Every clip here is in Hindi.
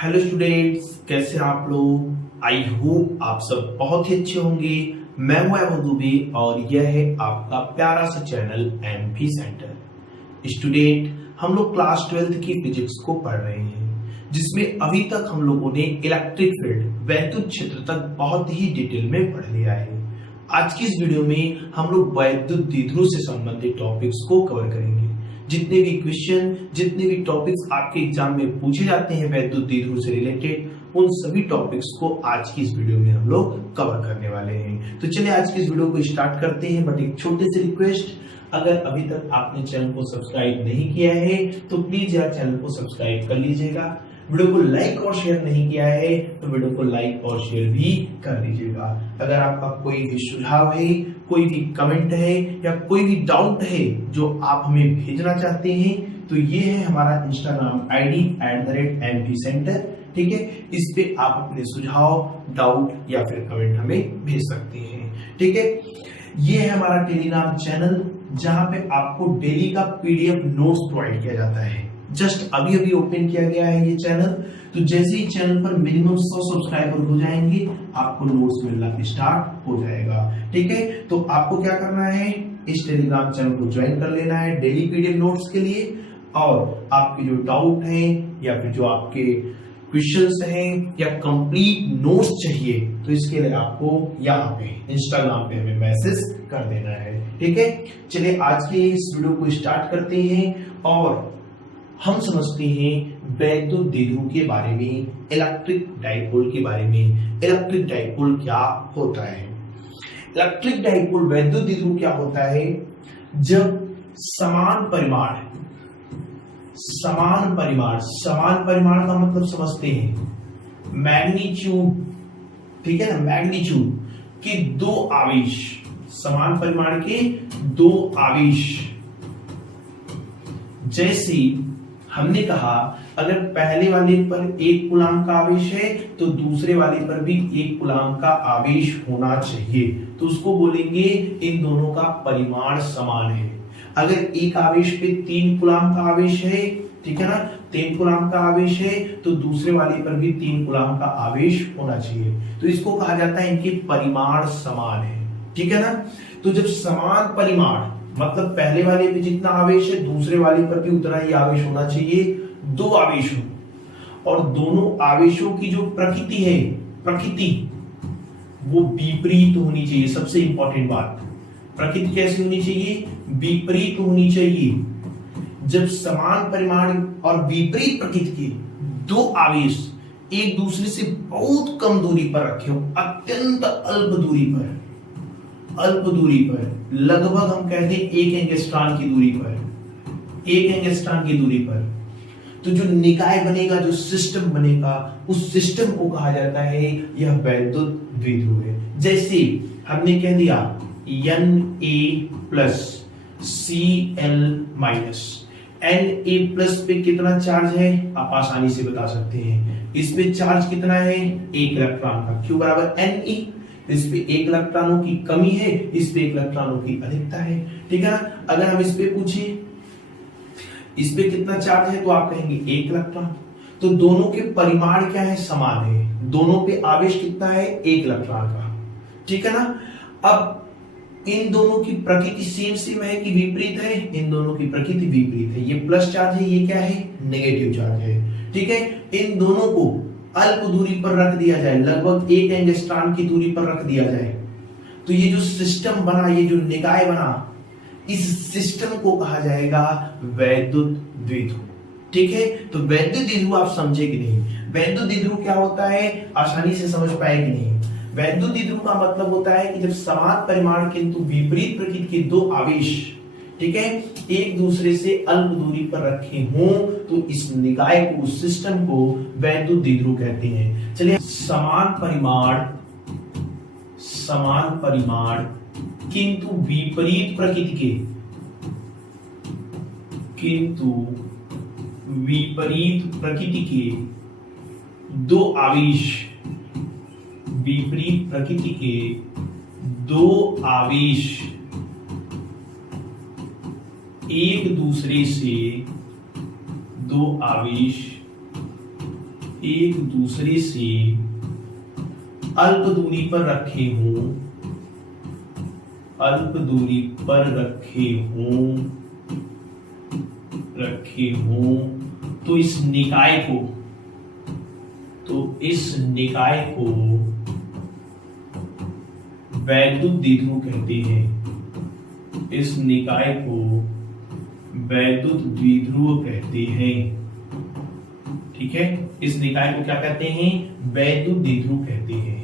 हेलो स्टूडेंट्स, कैसे हैं आप लोग। आई होप आप सब बहुत ही अच्छे होंगे। मैं हूं वैभव दुबे और यह है आपका प्यारा सा चैनल एमपी सेंटर। स्टूडेंट, हम लोग क्लास 12th की फिजिक्स को पढ़ रहे हैं, जिसमें अभी तक हम लोगों ने इलेक्ट्रिक फील्ड वैद्युत क्षेत्र तक बहुत ही डिटेल में पढ़ लिया है। आज की इस वीडियो में हम लोग वैद्युत द्विध्रुव से संबंधित टॉपिक्स को कवर करेंगे। जितने भी क्वेश्चन, जितने भी टॉपिक्स आपके एग्जाम में पूछे जाते हैं वैद्युत द्विध्रुव से रिलेटेड, उन सभी टॉपिक्स को आज की इस वीडियो में हम लोग कवर करने वाले हैं। तो चलिए आज की इस वीडियो को स्टार्ट करते हैं। बट एक छोटे से रिक्वेस्ट, अगर अभी तक आपने चैनल को सब्सक्राइब नहीं किया है तो प्लीज यार चैनल को सब्सक्राइब कर लीजिएगा। वीडियो को लाइक और शेयर नहीं किया है तो वीडियो को लाइक और शेयर भी कर लीजिएगा। अगर आपका कोई भी सुझाव है, कोई भी कमेंट है या कोई भी डाउट है जो आप हमें भेजना चाहते हैं तो ये है हमारा इंस्टाग्राम आईडी @mpcenter। ठीक है, इस पे आप अपने सुझाव, डाउट या फिर कमेंट हमें भेज सकते हैं। ठीक है, ये है हमारा टेलीग्राम चैनल जहां पे आपको डेली का पीडीएफ नोट्स प्रोवाइड किया जाता है। जस्ट अभी अभी ओपन किया गया है ये चैनल। तो जैसे ही चैनल पर मिनिमम 100 सब्सक्राइबर हो जाएंगे आपको नोट्स मिलना स्टार्ट हो जाएगा। ठीक है, तो आपको क्या करना है, इस टेलीग्राम चैनल को ज्वाइन कर लेना है डेली पीडीएफ नोट्स के लिए। और आपके जो डाउट हैं या फिर जो आपके क्वेश्चंस हैं या कंप्लीट नोट्स चाहिए तो इसके लिए आपको यहाँ पे इंस्टाग्राम पे हमें मैसेज कर देना है। ठीक है, चलिए आज के इस वीडियो को स्टार्ट करते हैं और हम समझते हैं वैद्युत द्विध्रुव के बारे में, इलेक्ट्रिक डाइपोल के बारे में। इलेक्ट्रिक डाइपोल क्या होता है? इलेक्ट्रिक डाइपोल वैद्युत द्विध्रुव क्या होता है? जब समान परिमाण का मतलब समझते हैं मैग्नीट्यूड। ठीक है ना, मैग्नीट्यूड के दो आवेश, समान परिमाण के दो आवेश। जैसे हमने कहा अगर पहले वाले पर एक कूलाम का आवेश है तो दूसरे वाले पर भी एक कूलाम का आवेश होना चाहिए, तो उसको बोलेंगे इन दोनों का परिमाण समान है। अगर एक आवेश पे 3 कूलाम का आवेश है, ठीक है ना, 3 कूलाम का आवेश है तो दूसरे वाले पर भी 3 कूलाम का आवेश होना चाहिए, तो इसको कहा जाता है इनके परिमाण समान है। ठीक है ना, तो जब समान परिमाण मतलब पहले वाले पे जितना आवेश है दूसरे वाले पर भी उतना ही आवेश होना चाहिए, दो आवेश हो और दोनों आवेशों की जो प्रकृति है, प्रकृति वो विपरीत होनी चाहिए। सबसे इंपॉर्टेंट बात, प्रकृति कैसी होनी चाहिए? विपरीत होनी चाहिए। जब समान परिमाण और विपरीत प्रकृति के दो आवेश एक दूसरे से बहुत कम दूरी पर रखे हो, अत्यंत अल्प दूरी पर, लगभग हम कहते हैं 1 एंगस्ट्रॉन की दूरी पर, 1 एंगस्ट्रॉन की दूरी पर, तो जो निकाय बनेगा, जो सिस्टम बनेगा, उस सिस्टम को कहा जाता है यह वैद्युत द्विध्रुव है। जैसे हमने कह दिया Na Cl-, Na+ पे कितना चार्ज है आप आसानी से बता सकते हैं। इस पे चार्ज कितना है? 1 इलेक्ट्रॉन का। Q बराबर Ne। इस पे 1 इलेक्ट्रॉनों की कमी है, इस पे 1 इलेक्ट्रॉनों की अधिकता है। ठीक है ना, अगर हम इस पे पूछे इस पे कितना चार्ज है तो आप कहेंगे 1 इलेक्ट्रॉन। तो दोनों के परिमाण क्या है? समान है। दोनों पे आवेश कितना है? 1 इलेक्ट्रॉन का। ठीक है ना, अब इन दोनों की प्रकृति सेम है कि विपरीत है? इन दोनों की प्रकृति विपरीत है। ये प्लस चार्ज है, ये क्या है? नेगेटिव चार्ज है। ठीक है, इन दोनों को अल्प दूरी पर रख दिया जाए, लगभग 1 एंगस्ट्रॉन की दूरी पर रख दिया जाए, तो ये जो सिस्टम बना, ये जो निकाय बना, इस सिस्टम को कहा जाएगा वैद्युत द्विध्रुव। ठीक है, तो वैद्युत द्विध्रुव आप समझे कि नहीं? वैद्युत द्विध्रुव क्या होता है आसानी से समझ पाए कि नहीं? वैद्युत द्विध्रुव का मतलब होता है कि जब समान परिमाण किंतु विपरीत प्रकृति के दो आवेश, ठीक है, एक दूसरे से अल्प दूरी पर रखे हों तो इस निकाय को, उस सिस्टम को वैद्युत द्विध्रुव कहते हैं। चलिए, समान परिमाण किंतु विपरीत प्रकृति के, दो आवेश, विपरीत प्रकृति के दो आवेश एक दूसरे से, दो आवेश एक दूसरे से अल्प दूरी पर रखे हों, अल्प दूरी पर रखे हों तो इस निकाय को वैद्युत द्विध्रुव कहते हैं। इस निकाय को वैद्युत द्विध्रुव कहते हैं। ठीक है, इस निकाय को क्या कहते हैं? वैद्युत द्विध्रुव कहते हैं।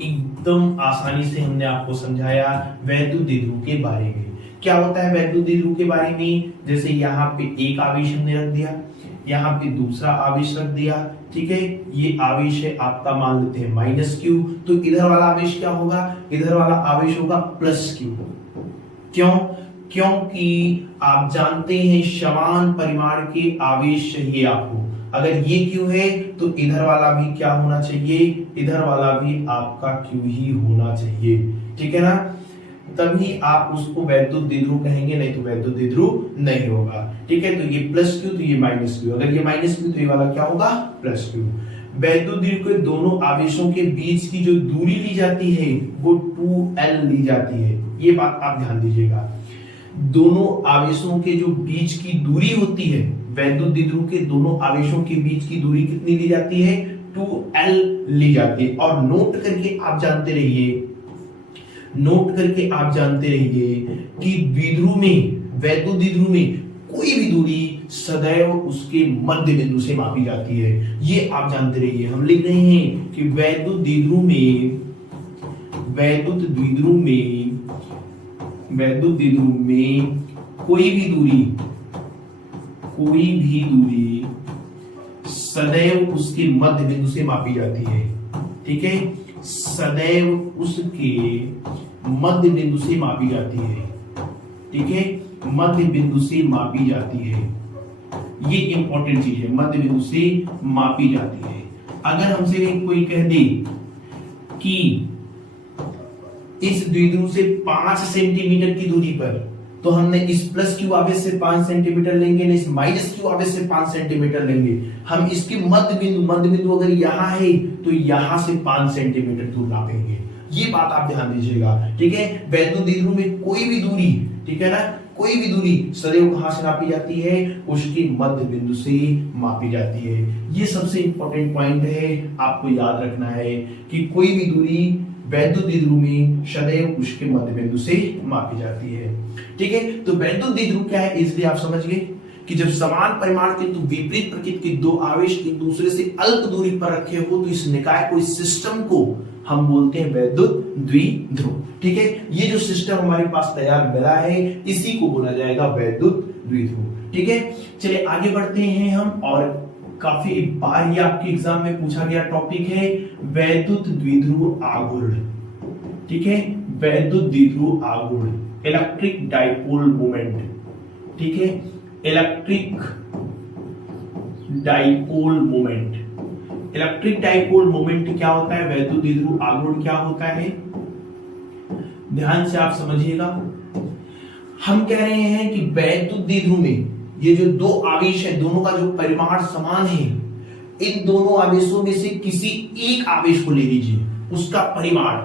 एकदम आसानी से हमने आपको समझाया वैद्युत द्विध्रुव के बारे में। क्या होता है वैद्युत द्विध्रुव के बारे में? जैसे यहाँ पे एक आवेश हमने रख दिया, यहाँ पे दूसरा आवेश रख दिया। ठीक है, ये आवेश है आपका, मान लेते हैं -q, तो इधर वाला आवेश क्या होगा? इधर वाला आवेश होगा +q। क्यों? क्योंकि आप जानते हैं समान परिमाण के आवेश चाहिए आपको। अगर ये Q है तो इधर वाला भी क्या होना चाहिए? इधर वाला भी आपका Q ही होना चाहिए। ठीक है ना, तभी आप उसको वैद्युत द्विध्रुव कहेंगे, नहीं तो वैद्युत द्विध्रुव नहीं होगा। ठीक है, तो ये +q तो ये -q, अगर ये -q तो ये वाला क्या होगा? +q। वैद्युत द्विध्रुव के दोनों आवेशों के बीच की जो दूरी ली जाती है वो 2L ली जाती है। ये बात आप ध्यान दीजिएगा। दोनों आवेशों के जो बीच की दूरी होती है, वैद्युत द्विध्रुव के दोनों आवेशों के बीच की दूरी कितनी ली जाती है? 2L ली जाती है। और नोट करके आप जानते रहिए कि द्विध्रुव में, वैद्युत द्विध्रुव में कोई भी दूरी सदैव उसके मध्य बिंदु से मापी जाती है। ये आप जानते रहिए। हम लिख रहे हैं कि वैद्युत द्विध्रुव में कोई भी दूरी सदैव उसके मध्य बिंदु से मापी जाती है। ठीक है, सदैव उसके मध्य बिंदु से मापी जाती है। ठीक है, मध्य बिंदु से मापी जाती है। ये इंपॉर्टेंट चीज है, मध्य बिंदु से मापी जाती है। अगर हमसे कोई कह दे कि इस द्विध्रुव से 5 सेंटीमीटर की दूरी पर, तो हमने इस +q आवेश से 5 सेंटीमीटर लेंगे, नहीं इस -q आवेश से 5 सेंटीमीटर लेंगे। हम इसकी मध्य बिंदु अगर यहाँ है तो यहाँ से 5 सेंटीमीटर दूर नापेंगे। ये बात आप ध्यान दीजिएगा। ठीक है, वैद्युत द्विध्रुव में कोई भी दूरी, ठीक है ना, कोई भी दूरी सदैव कहां से नापी जाती है? उसकी मध्य बिंदु से मापी जाती है। ये सबसे इंपॉर्टेंट पॉइंट है, आपको याद रखना है कि कोई भी दूरी वैद्युत द्विध्रुव में सदैव उसके मध्य बिंदु से मापी जाती है। ठीक है, तो वैद्युत द्विध्रुव क्या है इसलिए आप समझ गए कि जब समान परिमाण के तो विपरीत प्रकृति के दो आवेश एक दूसरे से अल्प दूरी पर रखे हो तो इस निकाय को, इस सिस्टम को हम बोलते हैं वैद्युत द्विध्रुव। ठीक है, ये जो सिस्टम हमारे पास तैयार मिला है इसी को बोला जाएगा वैद्युत द्विध्रुव। ठीक है, चलिए आगे बढ़ते हैं हम। और काफी बार ये आपके एग्जाम में पूछा गया टॉपिक है वैद्युत द्विध्रुव आघूर्ण। ठीक है, वैद्युत द्विध्रुव आघूर्ण, इलेक्ट्रिक डाइपोल मोमेंट। ठीक है, electric dipole moment. Electric dipole moment क्या होता है? वैद्युत द्विध्रुव आघूर्ण क्या होता है? ध्यान से आप समझिएगा। हम कह रहे हैं कि वैद्युत द्विध्रुव में ये जो दो आवेश है, दोनों का जो परिमाण समान है, इन दोनों आवेशों में से किसी एक आवेश को ले लीजिए, उसका परिमाण,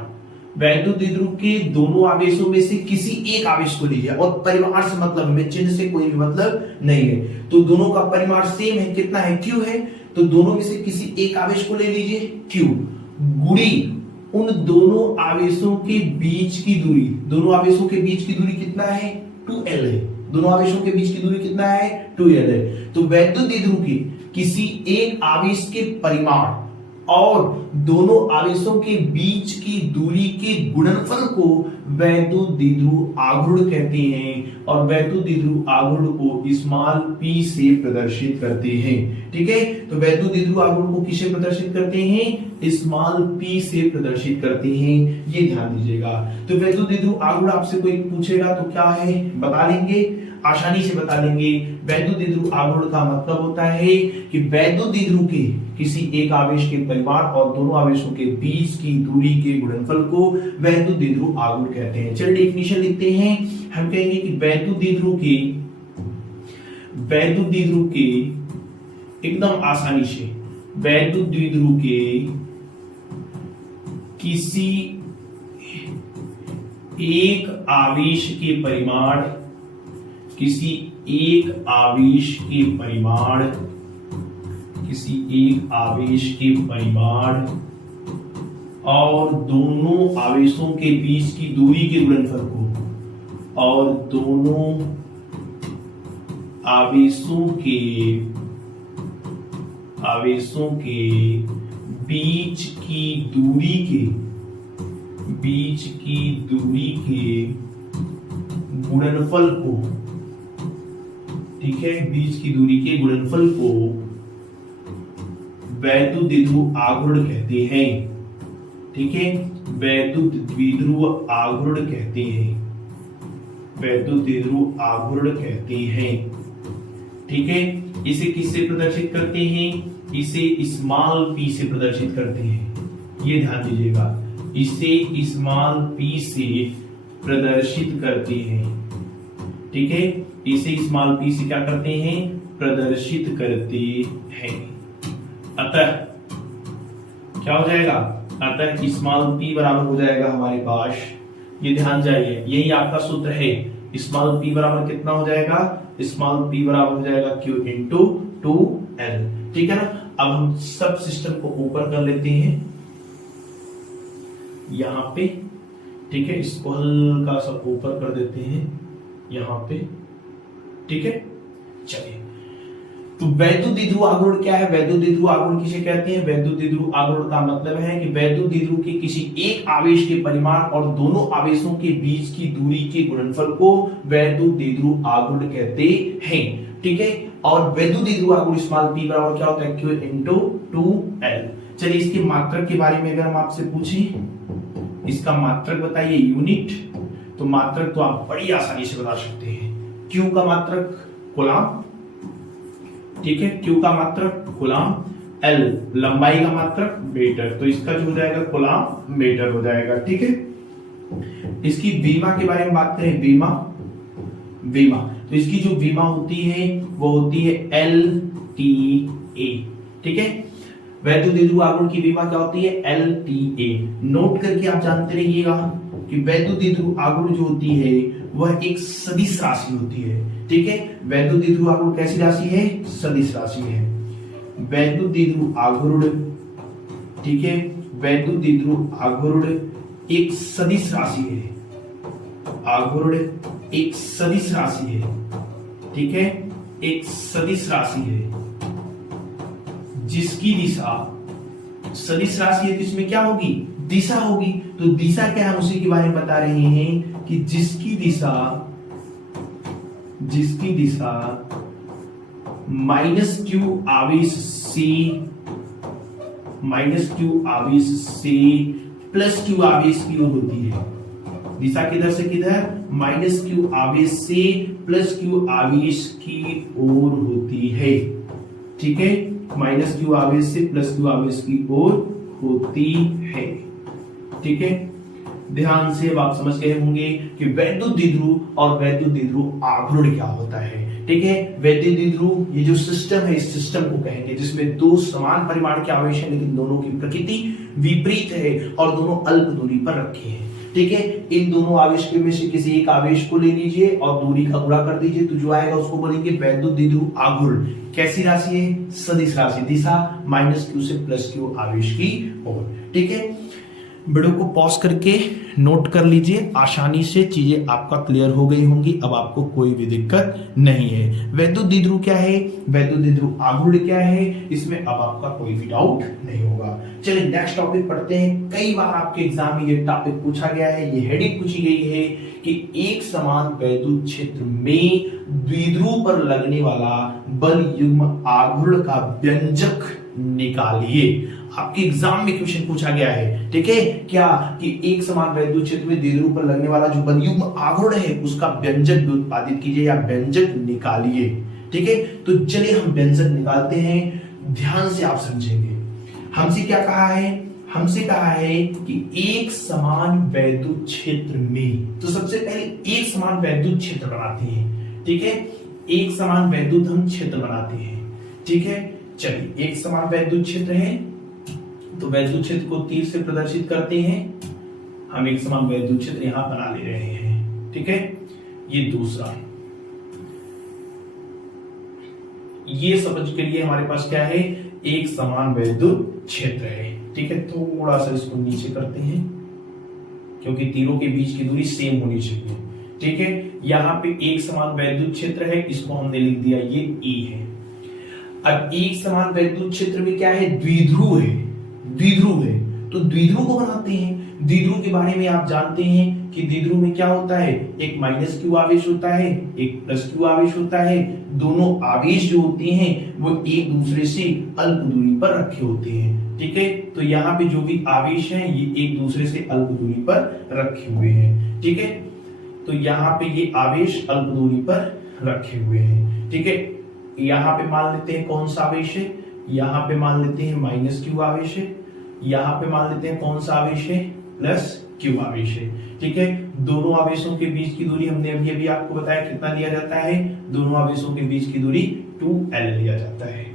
वैद्युत द्विध्रुव के दोनों आवेशों में से किसी एक आवेश को लीजिए, और परिमाण से मतलब हमें चिन्ह से कोई भी मतलब नहीं है। तो दोनों का परिमाण सेम है, कितना है? Q है। तो दोनों में से किसी एक आवेश को ले लीजिए Q गुणी उन दोनों आवेशों के बीच की दूरी। दोनों आवेशों के बीच की दूरी कितना है? 2L है। दोनों आवेशों के बीच की दूरी कितना है? 2L है। तो वैद्युत द्विध्रुव की किसी एक आवेश के परिमाण और दोनों आवेशों के बीच की दूरी के गुणनफल को वैद्युत द्विध्रुव आघूर्ण कहते हैं, और वैद्युत द्विध्रुव आघूर्ण को स्मॉल p से प्रदर्शित करते हैं। ठीक है, तो वैद्युत द्विध्रुव आघूर्ण को किससे प्रदर्शित करते हैं? स्मॉल p से प्रदर्शित करते हैं। ये ध्यान दीजिएगा। तो वैद्युत द्विध्रुव आघूर्ण आपसे कोई पूछेगा तो क्या है बता लेंगे, आसानी से बता लेंगे। वैद्युत द्विध्रुव आघूर्ण का मतलब होता है कि वैद्युत द्विध्रुव के किसी एक आवेश के परिमाण और दोनों आवेशों के बीच की दूरी के गुणनफल को वैद्युत द्विध्रुव आघूर्ण कहते हैं। चलिए डेफिनेशन लिखते हैं। हम कहेंगे कि वैद्युत द्विध्रुव के एकदम आसानी से वैद्युत द्विध्रुव के किसी एक आवेश के परिमाण, किसी एक आवेश के परिमाण, किसी एक आवेश के परिमाण और दोनों आवेशों के बीच की दूरी के गुणनफल को, और दोनों आवेशों के बीच की दूरी के गुणनफल को, ठीक है, बीच की दूरी के गुणनफल को वैद्युत द्विध्रुव आघूर्ण कहते हैं। ठीक है, वैद्युत द्विध्रुव आघूर्ण कहते हैं, वैद्युत द्विध्रुव आघूर्ण कहते हैं। ठीक है, इसे किससे प्रदर्शित करते हैं? इसे स्मॉल p से प्रदर्शित करते हैं। ये ध्यान दीजिएगा, इसे स्मॉल p से प्रदर्शित करते हैं। ठीक है, इसे स्मॉल p से क्या करते हैं? प्रदर्शित करते हैं। अतः क्या हो जाएगा? अतः स्मॉल p बराबर हो जाएगा हमारे पास, ये ध्यान जाइए, यही आपका सूत्र है। स्मॉल p बराबर कितना हो जाएगा? स्मॉल p बराबर हो जाएगा Q इंटू 2L। ठीक है ना। अब हम सब सिस्टम को ऊपर कर लेते हैं यहां पे। ठीक है, इसको हल्का सा ऊपर कर देते हैं यहां पे। ठीक है, चलिए, तो वैद्युत द्विध्रुव आघूर्ण क्या है? वैद्युत द्विध्रुव आघूर्ण किसे कहते हैं? वैद्युत द्विध्रुव आघूर्ण का मतलब है कि वैद्युत द्विध्रुव के किसी एक आवेश के परिमाण और दोनों आवेशों के बीच की दूरी के गुणनफल को वैद्युत द्विध्रुव आघूर्ण कहते हैं। ठीक है, और वैद्युत द्विध्रुव आघूर्ण स्मॉल p बराबर क्या होता है? Q into 2L। चलिए, इसके मात्रक के बारे में अगर हम आपसे पूछें, इसका मात्रक बताइए यूनिट, तो मात्रक तो आप बड़ी आसानी से बता सकते हैं। Q का मात्रक कूलम, ठीक है, Q का मात्रक कूलम, L लंबाई का मात्रक मीटर, तो इसका जो हो जाएगा कूलम मीटर हो जाएगा। ठीक है, इसकी विमा के बारे में बात करें, विमा, तो इसकी जो विमा होती है वो होती है LTA। ठीक है, वैद्युत द्विध्रुव आघूर्ण की विमा क्या होती है? LTA। नोट करके आप जानते रहिएगा कि वैद्युत द्विध्रुव आघूर्ण जो होती है वह एक सदिश राशि होती है। ठीक है, वैद्युत द्विध्रुव आघूर्ण कैसी राशि है? सदिश राशि है। वैद्युत द्विध्रुव आघूर्ण, ठीक है, वैद्युत द्विध्रुव आघूर्ण एक सदिश राशि है। आघूर्ण एक सदिश राशि है। ठीक है, एक सदिश राशि है जिसकी दिशा, सदिश राशि है तो इसमें क्या होगी? दिशा होगी। तो दिशा क्या है? उसी के बारे में बता रहे हैं कि जिसकी दिशा -q आवेश से +q आवेश की ओर होती है। दिशा किधर से किधर? -q आवेश से +q आवेश की ओर होती है। ठीक है, -q आवेश से +q आवेश की ओर होती है। ठीक है, ध्यान से अब आप समझ गए होंगे कि वैद्युत द्विध्रुव और वैद्युत द्विध्रुव आघूर्ण क्या होता है। ठीक है, वैद्युत द्विध्रुव ये जो सिस्टम है, इस सिस्टम को कहेंगे जिसमें दो समान परिमाण के आवेश हैं लेकिन दोनों की प्रकृति विपरीत है और दोनों अल्प दूरी पर रखे हैं। ठीक है, इन दोनों आवेश में से किसी एक आवेश को ले लीजिए और दूरी का गुणा कर दीजिए, तो जो आएगा उसको बोलेंगे वैद्युत द्विध्रुव आघूर्ण। कैसी राशि है? सदिश राशि। दिशा -q से +q आवेश की ओर। ठीक है, वीडियो को पॉज करके नोट कर लीजिए, आसानी से चीजें आपका क्लियर हो गई होंगी। अब आपको कोई भी दिक्कत नहीं है। वैद्युत द्विध्रुव क्या है, वैद्युत द्विध्रुव आघूर्ण क्या है, इसमें अब आपका कोई भी डाउट नहीं होगा। चलिए नेक्स्ट टॉपिक पढ़ते हैं। कई बार आपके एग्जाम में ये टॉपिक पूछा गया है, ये हेडिंग पूछी गई है कि एक समान वैद्युत क्षेत्र में द्विध्रुव पर लगने वाला बल युग्म आघूर्ण का व्यंजक निकालिए। आपके एग्जाम में क्वेश्चन पूछा गया है। ठीक है, क्या कि एक समान वैद्युत क्षेत्र में द्विध्रुव पर लगने वाला जो बल युग्म आघूर्ण है उसका व्यंजक उत्पादित कीजिए या व्यंजक निकालिए। ठीक है, तो चलिए हम व्यंजक निकालते हैं, ध्यान से आप समझेंगे। हमसे क्या कहा है? हमसे कहा है कि एक समान वैद्युत क्षेत्र में, तो सबसे पहले एक समान वैद्युत क्षेत्र बनाते हैं। ठीक है, एक समान वैद्युत हम क्षेत्र बनाते हैं। ठीक है, चलिए एक समान वैद्युत क्षेत्र है तो वैद्युत क्षेत्र को तीर से प्रदर्शित करते हैं। हम एक समान वैद्युत क्षेत्र यहां बना ले रहे हैं, ठीक है। ये दूसरा, ये समझ के लिए हमारे पास क्या है, एक समान वैद्युत क्षेत्र है, ठीक है। थोड़ा सा इसको नीचे करते हैं क्योंकि तीरों के बीच की दूरी सेम होनी चाहिए, ठीक है। यहां पे एक समान वैद्युत क्षेत्र है, इसको हमने लिख दिया ये E है। अब एक समान वैद्युत क्षेत्र में क्या है, द्विध्रुव है, द्विध्रुव है तो द्विध्रुव को बनाते हैं। द्विध्रुव के बारे में आप जानते हैं कि द्विध्रुव में क्या होता है, एक माइनस क्यू आवेश होता है, एक प्लस क्यू आवेश होता है। दोनों आवेश जो होते हैं वो एक दूसरे से अल्प दूरी पर रखे होते हैं, ठीक है। तो यहाँ पे जो भी आवेश हैं ये एक दूसरे से अल्प दूरी पर रखे हुए हैं, ठीक है। तो यहाँ पे ये आवेश अल्प दूरी पर रखे हुए हैं, ठीक है। यहाँ पे मान लेते हैं कौन सा आवेश है, यहाँ पे मान लेते हैं माइनस क्यू आवेश है, यहाँ पे मान लेते हैं कौन सा आवेश है, प्लस क्यू आवेश है, ठीक है। दोनों आवेशों के बीच की दूरी हमने अभी अभी आपको बताया कितना लिया जाता है, दोनों आवेशों के बीच की दूरी 2L लिया जाता है।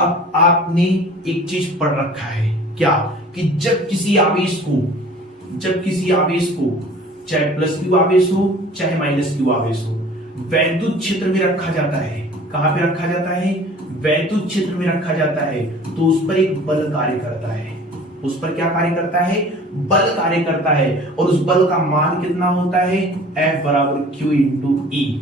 अब आपने एक चीज पढ़ रखा है क्या, कि जब किसी आवेश को चाहे प्लस क्यू आवेश हो चाहे माइनस क्यू आवेश हो, वैद्युत क्षेत्र में रखा जाता है। कहां पे रखा जाता है, वैद्युत क्षेत्र में रखा जाता है, तो उस पर एक बल कार्य करता है। उस पर क्या कार्य करता है, बल कार्य करता है। और उस बल का मान कितना होता है, F बराबर Q इंटू E।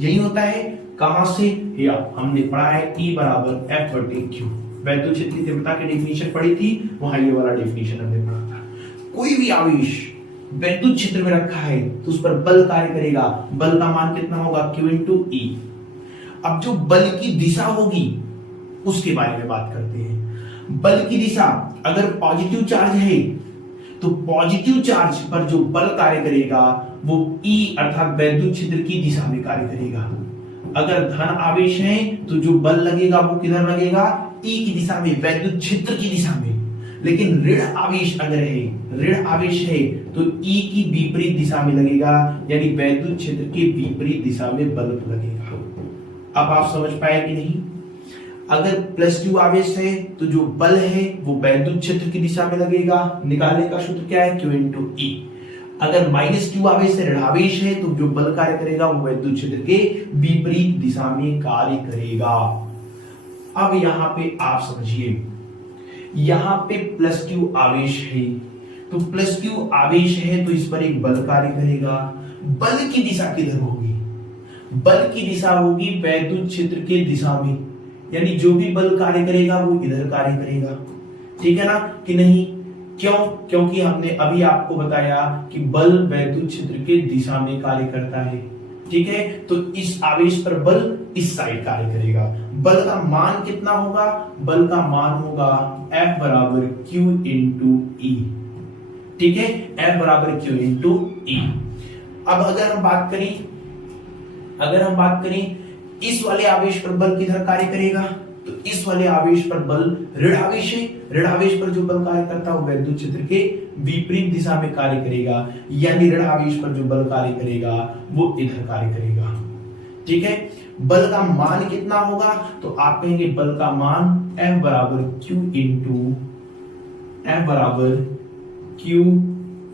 यही होता है, कहां से, या हमने पढ़ा है E बराबर F बटे Q। वैद्युत क्षेत्र की तीव्रता की डेफिनेशन पढ़ी थी, वहां ये वाला डेफिनेशन हमने पढ़ा था। कोई भी आवेश वैद्युत क्षेत्र में रखा है तो उस पर बल कार्य करेगा। बल का मान कितना होगा, Q इंटू E। अब जो बल की दिशा होगी उसके बारे में बात करते हैं। बल की दिशा, अगर पॉजिटिव चार्ज है तो पॉजिटिव चार्ज पर जो बल कार्य करेगा वो E अर्थात वैद्युत क्षेत्र की दिशा में कार्य करेगा। अगर धन आवेश है तो जो बल लगेगा वो किधर लगेगा, E की दिशा में, वैद्युत क्षेत्र की दिशा में। लेकिन ऋण आवेश अगर है, ऋण आवेश है तो E की विपरीत दिशा में लगेगा, यानी वैद्युत क्षेत्र के विपरीत दिशा में बल लगेगा। अब आप समझ पाए कि नहीं। अगर प्लस क्यू आवेश है तो जो बल है वो वैद्युत क्षेत्र की दिशा में लगेगा। निकालने का सूत्र क्या है, Q इंटू E। अगर माइनस क्यू आवेश है, ऋण आवेश है, तो जो बल कार्य करेगा वो वैद्युत क्षेत्र के विपरीत दिशा में कार्य करेगा। अब यहां पे आप समझिए, यहां पे प्लस क्यू आवेश है तो प्लस क्यू आवेश है तो इस पर एक बल कार्य करेगा। बल की दिशा किधर होगी, बल की दिशा होगी वैद्युत क्षेत्र के दिशा में, यानी जो भी बल कार्य करेगा वो इधर कार्य करेगा, ठीक है ना कि नहीं। क्यों, क्योंकि हमने अभी आपको बताया कि बल वैद्युत क्षेत्र के दिशा में कार्य करता है, ठीक है। तो इस आवेश पर बल इस साइड कार्य करेगा। बल का मान कितना होगा, बल का मान होगा F बराबर Q इंटू E, ठीक है। F बराबर Q इंटू E। अब अगर हम बात करें इस वाले आवेश पर बल किधर कार्य करेगा, तो इस वाले आवेश पर बल ऋण आवेश है, ऋण आवेश पर जो बल कार्य करता है वो वैद्युत क्षेत्र के विपरीत दिशा में कार्य करेगा, यानी ऋण आवेश पर जो बल कार्य करेगा वो इधर कार्य करेगा, ठीक है। बल का मान कितना होगा, तो आप कहेंगे बल का मान F बराबर Q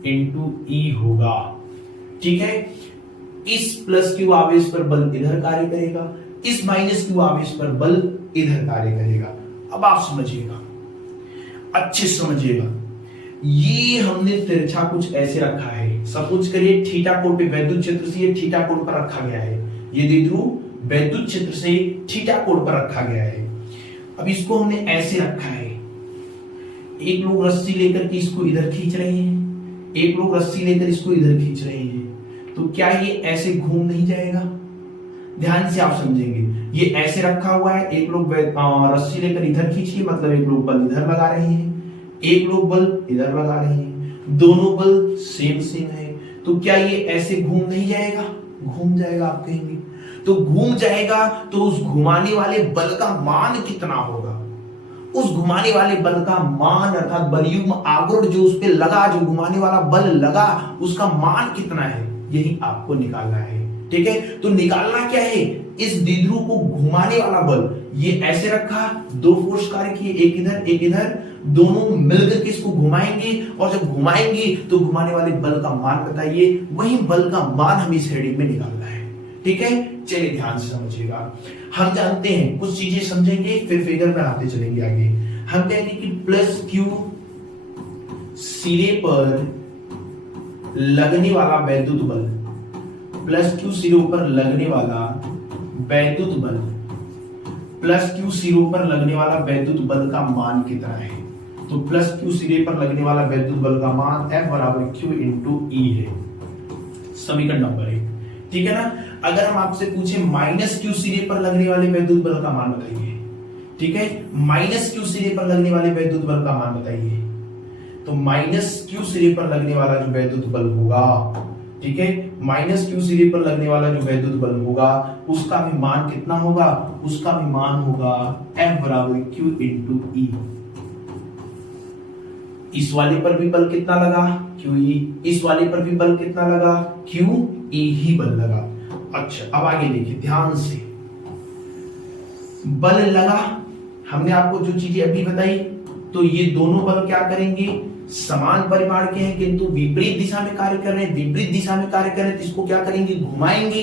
इंटू E होगा, ठीक है। इस प्लस क्यू आवेश पर बल इधर कार्य करेगा, इस माइनस क्यू आवेश पर बल इधर कार्य करेगा। अब आप समझिएगा, अच्छे समझिएगा, ये हमने तिरछा कुछ ऐसे रखा है। सपोज करिए थीटा कोण पे वैद्युत क्षेत्र से ये थीटा कोण पर रखा गया है, ये द्विध्रुव वैद्युत क्षेत्र से थीटा कोण पर रखा गया है। अब इसको हमने ऐसे रखा है, एक लोग रस्सी लेकर के इसको इधर खींच रहे हैं, एक लोग रस्सी लेकर इसको इधर खींच रहे हैं, तो क्या ये ऐसे घूम नहीं जाएगा। ध्यान से आप समझेंगे, ये ऐसे रखा हुआ है, एक लोग रस्सी लेकर इधर खींचिए, मतलब एक लोग बल इधर लगा रहे हैं, एक लोग बल इधर लगा रहे हैं, दोनों बल सेम है, तो क्या ये ऐसे घूम नहीं जाएगा, घूम जाएगा। आप कहेंगे तो घूम जाएगा, तो उस घुमाने वाले बल का मान कितना होगा, उस घुमाने वाले बल का मान अर्थात बलयुग्म आघूर्ण जो उस पे लगा, जो घुमाने वाला बल लगा, उसका मान कितना है, यही आपको निकालना है, ठीक है। तो निकालना क्या है, इस द्विध्रुव को घुमाने वाला बल ये ऐसे रखा, दो फोर्स कार्य किए, एक इधर, दोनों मिलकर के इसको घुमाएंगे और जब घुमाएंगे तो घुमाने वाले बल का मान बताइए, वही बल का मान हमें इस हेडिंग में निकालना है। ठीक है, चलिए ध्यान से समझिएगा। हम जानते हैं कुछ चीजें समझेंगे फिर फिगर में आते चलेंगे आगे। हम कहेंगे कि प्लस क्यू सिरे पर लगने वाला वैद्युत बल, प्लस क्यू सिरों पर लगने वाला वैद्युत बल, प्लस क्यू सिरों पर लगने वाला वैद्युत बल का मान कितना है। तो प्लस क्यू सिरे पर लगने वाला वैद्युत बल का मान F बराबर Q इंटू ई है, समीकरण नंबर 1। ठीक है ना। अगर हम आपसे पूछे माइनस क्यू सिरे पर लगने वाले वैद्युत बल का मान बताइए, ठीक है, माइनस क्यू सिरे पर लगने वाले वैद्युत बल का मान बताइए, तो माइनस क्यू सिरे पर लगने वाला जो वैद्युत बल होगा, ठीक है, माइनस क्यू सिरे पर लगने वाला जो वैद्युत बल होगा उसका भी मान कितना होगा, उसका भी मान होगा F बराबर Q इंटू ई। इस वाले पर भी बल कितना लगा, QE, इस वाले पर भी बल कितना लगा, QE ही बल लगा। अच्छा, अब आगे देखिए ध्यान से, बल लगा, हमने आपको जो चीजें अभी बताई, तो ये दोनों बल क्या करेंगे, समान परिमाण के हैं किंतु विपरीत दिशा में कार्य कर रहे हैं, विपरीत दिशा में कार्य कर रहे हैं तो इसको क्या करेंगे, घुमाएंगे,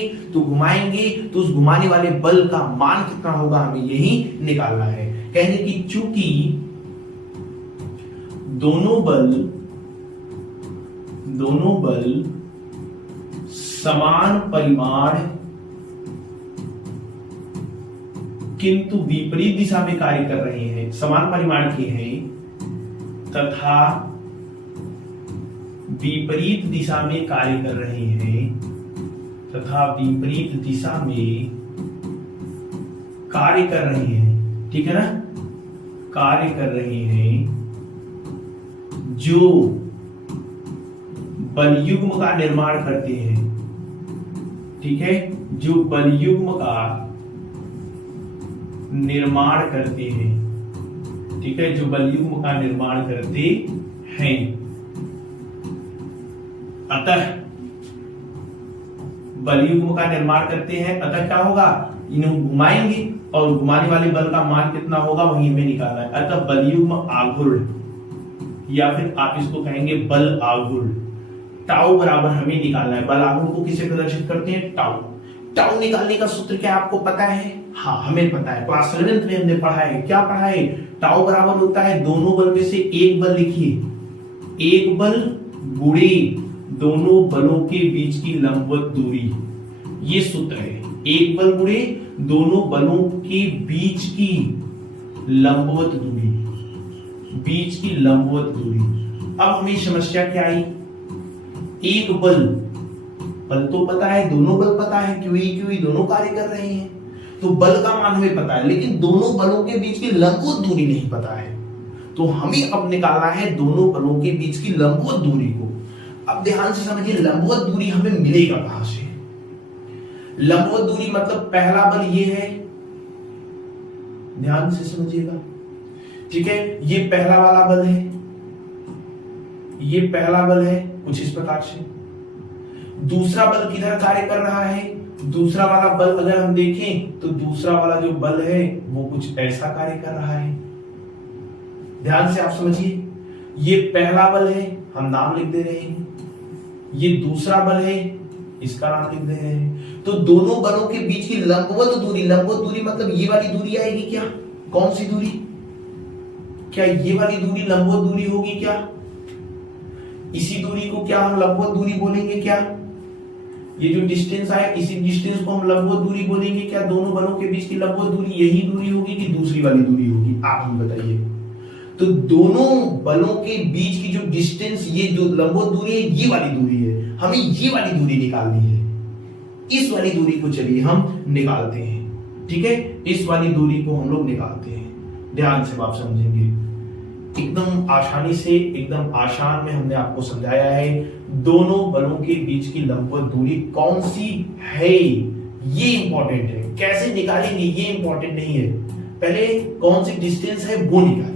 तो उस घुमाने वाले बल का मान कितना होगा हमें यही निकालना है। कहेंगे कि चूंकि दोनों बल समान परिमाण किंतु विपरीत दिशा में कार्य कर रहे हैं, समान परिमाण के हैं तथा विपरीत दिशा में कार्य कर रहे हैं, तथा विपरीत दिशा में कार्य कर रहे हैं, ठीक है ना, कार्य कर रहे हैं, जो बलयुग्म का निर्माण करते हैं, ठीक है, जो बलयुग्म का निर्माण करते हैं, ठीक है, जो बलयुग्म का निर्माण करते हैं, अतः बलयुग्म का निर्माण करते हैं, अतः क्या होगा, इन्हें घुमाएंगे और घुमाने वाले बल का मान कितना होगा वही हमें निकालना है। अतः बलयुग्म आघूर्ण, या फिर आप इसको कहेंगे बल आघूर्ण, टाउ बराबर हमें निकालना है। बल आघूर्ण को किसे प्रदर्शित करते हैं, टाउ। टाउ निकालने का सूत्र क्या आपको पता है, हाँ हमें पता है, क्लास 11th में हमने पढ़ा है। क्या पढ़ा है, टाउ बराबर होता है दोनों बल में से एक बल, लिखिए, एक बल गुणे दोनों बलों के बीच की लंबवत दूरी, ये सूत्र है, एक बल गुणे दोनों बलों के बीच की लंबवत दूरी, बीच की लंबवत दूरी। अब हमें समस्या क्या आई, एक बल तो पता है, दोनों बल पता है, QE दोनों कार्य कर रहे हैं, तो बल का मान हमें पता है, लेकिन दोनों बलों के बीच की लंबवत दूरी नहीं पता है। तो हमें अब निकालना है दोनों बलों के बीच की लंबवत दूरी को। अब ध्यान से समझिए, लंबवत दूरी हमें मिलेगा कहां से। लंबवत दूरी मतलब पहला बल ये है, ध्यान से समझिएगा, ठीक है, ये पहला वाला बल है, ये पहला बल है कुछ इस प्रकार से। दूसरा बल किधर कार्य कर रहा है, दूसरा वाला बल अगर हम देखें तो दूसरा वाला जो बल है वो कुछ ऐसा कार्य कर रहा है। ध्यान से आप समझिए, ये पहला बल है, हम नाम लिख दे रहे हैं, ये दूसरा बल है, इसका नाम लिख दे रहे हैं। तो दोनों बलों के बीच की लंबवत दूरी, लंबवत दूरी मतलब ये वाली दूरी आएगी क्या, कौन सी दूरी, क्या ये वाली दूरी लंबवत दूरी होगी क्या, इसी दूरी को क्या हम लंबवत दूरी बोलेंगे क्या, ये जो डिस्टेंस आया इसी डिस्टेंस को हम लंबवत दूरी बोलेंगे क्या, दोनों बलों के बीच की लंबवत दूरी यही दूरी होगी कि दूसरी वाली दूरी होगी, आप ही बताइए। तो दोनों बलों के बीच की जो डिस्टेंस, ये जो लंबवत दूरी है ये वाली दूरी है, हमें ये वाली दूरी निकालनी है। इस वाली दूरी को चलिए हम निकालते हैं, ठीक है, इस वाली दूरी को हम लोग निकालते हैं। ध्यान से आप समझेंगे, एकदम आसानी से, एकदम आसान में हमने आपको समझाया है दोनों बलों के बीच की लंबवत दूरी कौन सी है, ये इंपॉर्टेंट है। कैसे निकालेंगे ये इंपॉर्टेंट नहीं है, पहले कौन सी डिस्टेंस है वो निकालिए।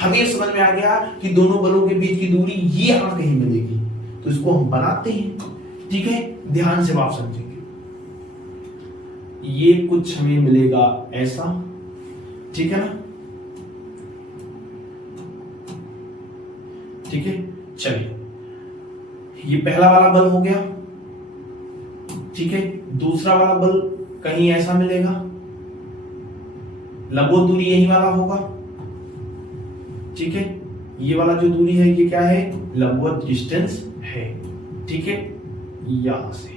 हमें समझ में आ गया कि दोनों बलों के बीच की दूरी ये यहां कहीं मिलेगी, तो इसको हम बनाते हैं, ठीक है, ध्यान से आप समझेंगे। ये कुछ हमें मिलेगा ऐसा, ठीक है ना, ठीक है। चलिए ये पहला वाला बल हो गया, ठीक है। दूसरा वाला बल कहीं ऐसा मिलेगा, लंबवत दूरी यही वाला होगा, ठीक है। ये वाला जो दूरी है ये क्या है, लंबवत डिस्टेंस है, ठीक है। यहां से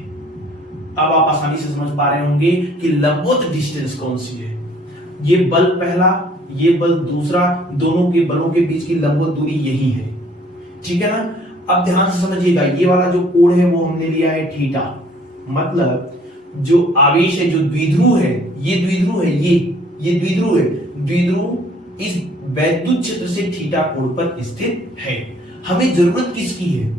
अब आप आसानी से समझ पा रहे होंगे कि लंबवत डिस्टेंस कौन सी है। ये बल पहला, ये बल दूसरा, दोनों के बलों के बीच की लंबवत दूरी यही है, ठीक है ना। अब ध्यान से समझिएगा, ये वाला जो कोण है वो हमने लिया है थीटा, मतलब जो आवेश है, जो द्विध्रुव है, ये द्विध्रुव है, ये द्विध्रुव है, द्विध्रुव इस वैद्युत क्षेत्र से थीटा कोण पर स्थित है। हमें जरूरत किसकी है,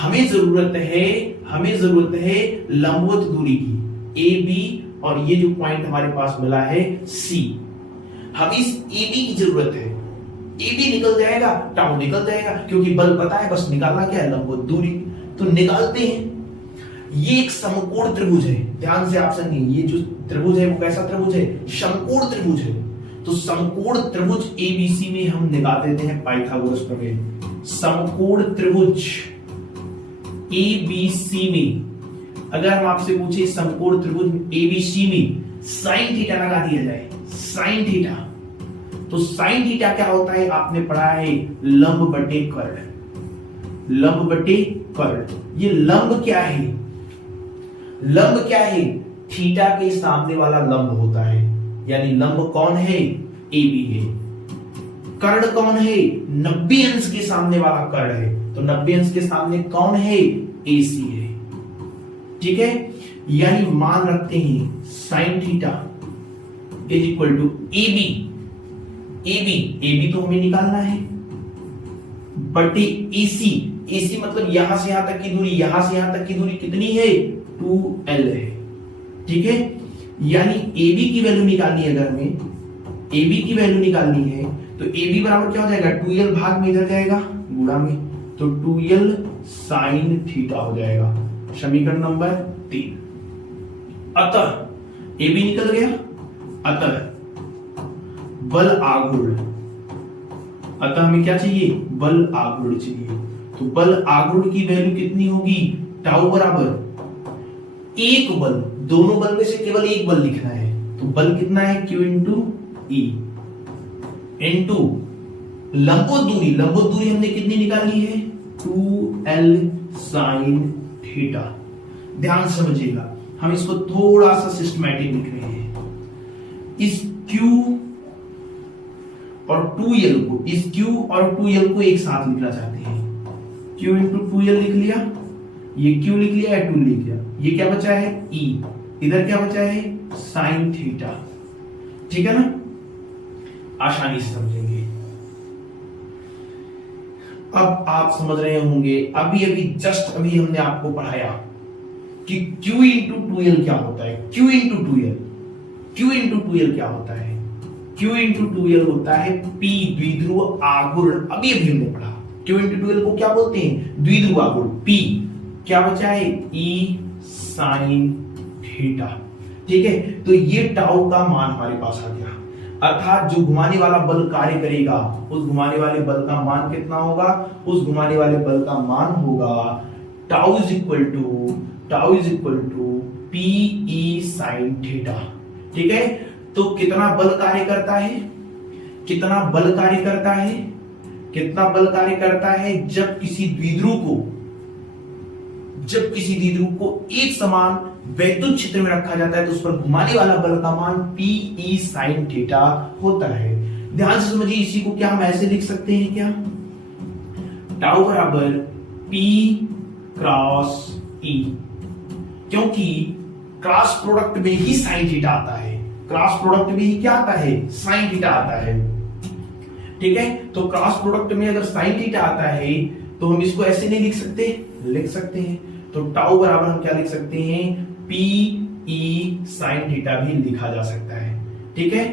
हमें जरूरत है लंबवत दूरी की, ए बी, और ये जो पॉइंट हमारे पास मिला है सी, हमें इस ए बी की जरूरत है। ए बी निकल जाएगा, टाउ निकल जाएगा, क्योंकि बल पता है, बस निकालना क्या है, लंबवत दूरी। तो निकालते हैं। ये एक समकोण त्रिभुज है, ध्यान से आप समझिए, ये जो त्रिभुज है वो कैसा त्रिभुज है, समकोण त्रिभुज है। तो समकोण त्रिभुज एबीसी में हम निकाल देते हैं पाइथागोरस प्रमेय। समकोण त्रिभुज एबीसी में अगर हम आपसे पूछे समकोण त्रिभुज एबीसी में साइन थीटा लगा दिया जाए, साइन थीटा, तो साइन थीटा क्या होता है, आपने पढ़ा है लंब बटे कर्ण, लंब बटे कर्ण। ये लंब क्या है, लंब क्या है, थीटा के सामने वाला लंब होता है, यानी लंब कौन है, ए बी है। कर्ण कौन है, 90 अंश के सामने वाला कर्ण है, तो 90 अंश के सामने कौन है, ए सी है, ठीक है। यानी मान रखते हैं sine theta is equal to A B, A B तो हमें निकालना है, बटे ए सी मतलब यहां से यहां तक की दूरी, यहां से यहां तक की दूरी कितनी है, 2l है, ठीक है। यानी ए बी की वैल्यू निकालनी है, अगर हमें ए बी की वैल्यू निकालनी है तो ए बी बराबर क्या हो जाएगा, 2l भाग में इधर जाएगा गुणा में, तो 2l साइन थीटा हो जाएगा, समीकरण नंबर 3। अतः ए बी निकल गया, अतः बल आघूर्ण, अतः हमें क्या चाहिए, बल आघूर्ण चाहिए। तो बल आघूर्ण की वैल्यू कितनी होगी, टाउ बराबर एक बल, दोनों बल में से केवल एक बल लिखना है, तो बल कितना है, Q इंटू ई इंटू लंबवत दूरी हमने कितनी निकाली है, 2l साइन थीटा। ध्यान समझिएगा, हम इसको थोड़ा सा सिस्टमैटिक लिख रहे हैं। इस Q और 2l को, इस Q और 2l को एक साथ लिखना चाहते हैं, Q इंटू 2l लिख लिया, ये Q लिख लिया या 2 लिख लिया, ये क्या बचा है, E, इधर क्या बचा है, साइन थीटा, ठीक है ना। आसानी से समझेंगे। अब आप समझ रहे होंगे, अभी जस्ट अभी हमने आपको पढ़ाया कि Q इंटू 2l क्या होता है, Q इंटू 2l क्या होता है, Q इंटू 2l होता है P द्विध्रुव आघूर्ण। अभी हमने पढ़ा Q इंटू 2l को क्या बोलते हैं, द्विध्रुव आघूर्ण। P क्या बचा है, E साइन थीटा, ठीक है। तो ये टाउ का मान हमारे पास आ गया, अर्थात जो घुमाने वाला बल कार्य करेगा उस घुमाने वाले बल का मान कितना होगा, उस घुमाने वाले बल का मान होगा tau is equal to P E sine theta, ठीक है। तो कितना बल कार्य करता है, कितना बल कार्य करता है, कितना बल कार्य करता है, जब किसी द्विध्रुव को एक समान वैद्युत क्षेत्र में रखा जाता है तो उस पर घुमाने वाला बल का मान पी ई साइन थीटा होता है। ध्यान से समझिए, इसी को क्या हम ऐसे लिख सकते हैं, क्या, टाउ बराबर पी क्रॉस ई, क्योंकि क्रॉस प्रोडक्ट में ही साइन थीटा आता है, क्रॉस प्रोडक्ट में ही क्या आता है, साइन थीटा आता है, ठीक है। तो क्रॉस प्रोडक्ट में अगर साइन थीटा आता है तो हम इसको ऐसे नहीं लिख सकते, लिख सकते हैं। तो टाउ बराबर हम क्या लिख सकते हैं, पी ई साइन थीटा भी लिखा जा सकता है, ठीक है।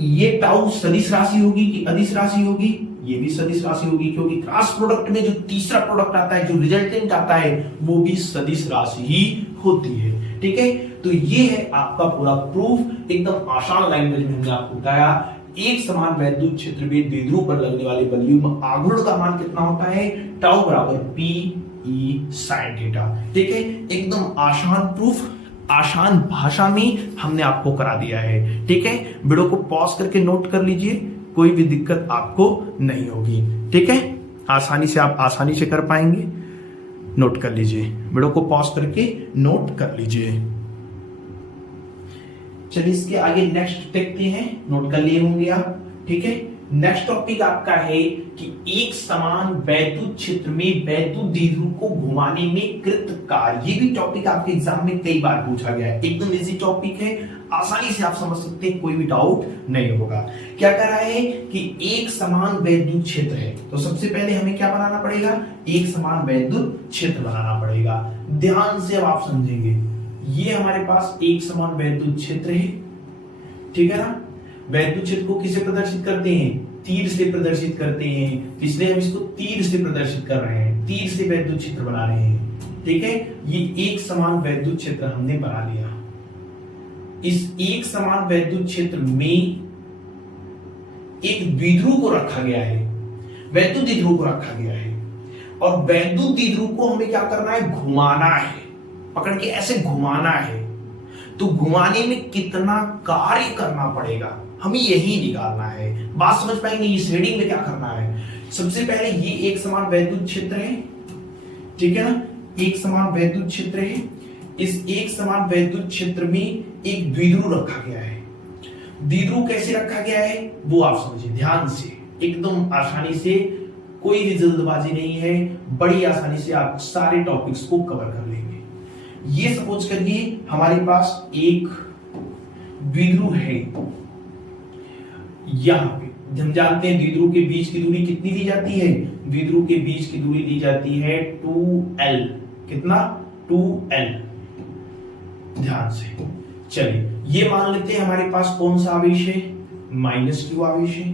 ये टाउ सदिश राशि होगी कि अदिश राशि होगी, ये भी सदिश राशि होगी, क्योंकि क्रॉस प्रोडक्ट में जो तीसरा प्रोडक्ट आता है, जो रिजल्टेंट आता है, वो भी सदिश राशि ही होती है, ठीक है। तो ये है आपका पूरा प्रूफ, एकदम आसान लैंग्वेज में हमने आपको बताया। एक समान वैद्युत क्षेत्र में द्विध्रुव पर लगने वाले बलयुग्म आघूर्ण का मान कितना होता है, टाउ बराबर पी ई साइन थीटा। ठीक है, एकदम आसान प्रूफ, आसान भाषा में हमने आपको करा दिया है। ठीक है, वीडियो को पॉज करके नोट कर लीजिए, कोई भी दिक्कत आपको नहीं होगी। ठीक है, आसानी से आप आसानी से कर पाएंगे। नोट कर लीजिए, वीडियो को पॉज करके नोट कर लीजिए। चलिए इसके आगे नेक्स्ट देखते हैं, नोट कर लिए होंगे आप। ठीक है, नेक्स्ट टॉपिक आपका है कि एक समान वैद्युत क्षेत्र में वैद्युत द्विध्रुव को घुमाने में कृत कार्य। ये भी टॉपिक आपके एग्जाम में कई बार पूछा गया है, एकदम इजी टॉपिक है, आसानी से आप समझ सकते हैं, कोई भी डाउट नहीं होगा। क्या कर रहा है कि एक समान वैद्युत क्षेत्र है, तो सबसे पहले हमें क्या बनाना पड़ेगा, एक समान वैद्युत क्षेत्र बनाना पड़ेगा। ध्यान से अब आप समझेंगे, ये हमारे पास एक समान वैद्युत क्षेत्र है। ठीक है ना, वैद्युत क्षेत्र को किसे प्रदर्शित करते हैं, तीर से प्रदर्शित करते हैं, इसलिए हम इसको तीर से प्रदर्शित कर रहे हैं, तीर से वैद्युत क्षेत्र बना रहे हैं। ठीक है, ये एक समान वैद्युत क्षेत्र हमने बना लिया। इस एक समान वैद्युत क्षेत्र में एक द्विध्रुव को रखा गया है, वैद्युत द्विध्रुव को रखा गया है, और वैद्युत द्विध्रुव को हमें क्या करना है, घुमाना है, पकड़ के ऐसे घुमाना है। तो घुमाने में कितना कार्य करना पड़ेगा, हमें यही निकालना है। बात समझ पाएंगे, इस रीडिंग में क्या करना है। सबसे पहले ये एक समान वैद्युत क्षेत्र है, ठीक है ना, एक समान वैद्युत क्षेत्र है। इस एक समान वैद्युत क्षेत्र में एक द्विध्रुव रखा गया है। द्विध्रुव कैसे रखा गया है वो आप समझिए ध्यान से, एकदम आसानी से, कोई भी जल्दबाजी नहीं है, बड़ी आसानी से आप सारे टॉपिक्स को कवर कर लेंगे। ये सपोज करिए हमारे पास एक द्विध्रुव है, यहां पे हम जानते हैं द्विध्रुव के बीच की दूरी कितनी दी जाती है, द्विध्रुव के बीच की दूरी दी जाती है 2l। कितना, 2l। ध्यान से चलिए, ये मान लेते हैं हमारे पास कौन सा आवेश है, -q आवेश है।